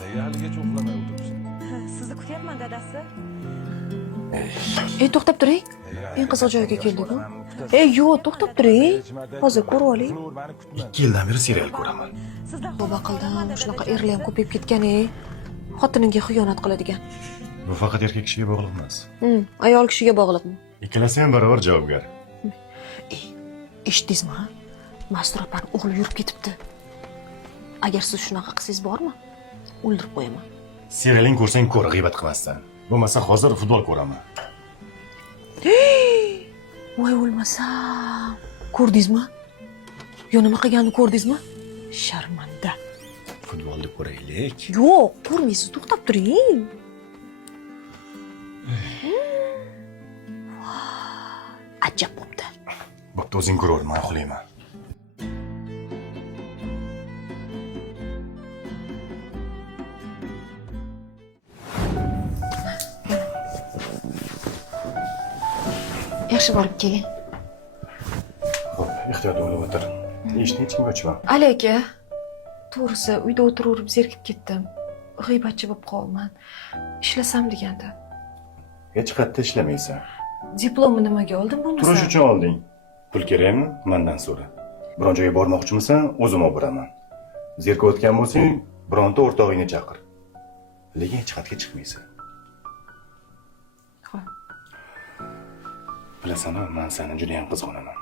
Nega haligacha uxlamay o'tiribsan? Sizni kutyapman dadasi. To'xtab turing. Eng qiziq joyga keldik-ku. Yo'q, to'xtab turing. Hozir ko'rib oling. 2 yildan beri serial ko'raman. Sizdan Tavba qildim. Shunaqa erlar ham ko'payib ketgan-ey. Xotiniga xiyonat qiladigan. Bu faqat erkak kishiga bog'liq emas. Ayol kishiga bog'liqmi? Ikkalasi ham barobar javobgar. Eshitdingizmi? Mastur opani o'g'li yurib ketibdi. Agar siz shunaqa qilsangiz bormi? O'ldirib qo'yaman. Serialing ko'rsang ko'r, g'iybat qilmasdan. Bo'lmasa hozir futbol ko'raman. Voy o'lmasam. Ko'rdingizmi? Yo nima qilganini ko'rdingizmi? Sharmanda. Futbolni ko'raylik. Yo'q, ko'rmaysiz, to'xtab turing. Ajab bo'pti. Bo'pti, o'zing ko'raver, men uxlayman. Yaxshi borib keling. Xo'p, ehtiyot bo'lib o'tir. Eshitning hech kimga ochma. Ali aka, to'g'risi uyda o'tiraverib zerikib ketdim. G'iybatchi bo'lib qolman. Ishlasam deganda. Hech qayerda ishlamaysan. Diplomni nimaga oldim bo'lmasa? Turish uchun olding. Pul kerakmi? Mendan so'ra. Biron joyga bormoqchimisan, o'zim olib boraman. Zerikayotgan bo'lsang, bironta o'rtog'ingni chaqir. Lekin hech qayerga chiqmaysan. Xo'p. Bilasan-ku, men seni juda ham qizg'onaman.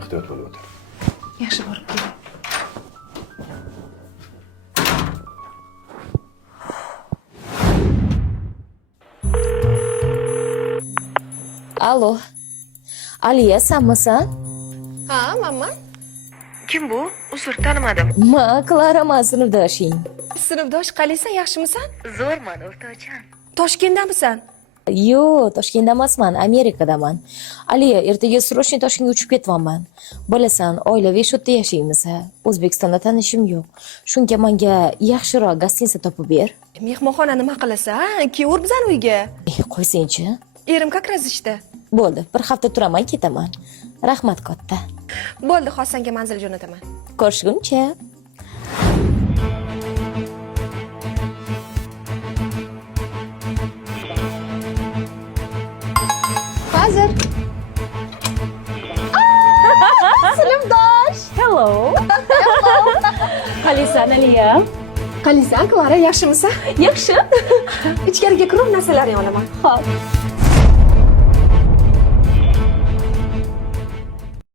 Ehtiyot bo'lib o'tir. Yaxshi borib keling. Alo. Aliya, sanmisan? Ha, manman. Kim bu? Uzr, tanimadim. Men Klaraman, sinfdoshing. Sinfdosh, qalaysan, yaxshimisan? Zo'rman, o'rtoqjon. Toshkentdamisan? Yo'q, Toshkentda emasman, Amerikadaman. Aliya, ertaga srochniy Toshkentga uchib ketyapman. Bilasan, oilaviy shodda yashaymiz. O'zbekistonda tanishim yo'q. Shunga menga yaxshiroq gostinitsa topib ber. Mehmonxona nima qilasan? Kelaver bizani uyga. Qo'ysang-chi. Erim как раз ishda. Bo'ldi, bir hafta turaman, ketaman. Rahmat katta. Bo'ldi, hozir senga manzil jo'nataman. Ko'rishguncha. Hozir. Sinfdosh. Hello. Qalaysan, Aliya? Qalaysan, Klara, yaxshimisan? Yaxshi. Ichkariga kirib, narsalaringni olaman. Xo'p.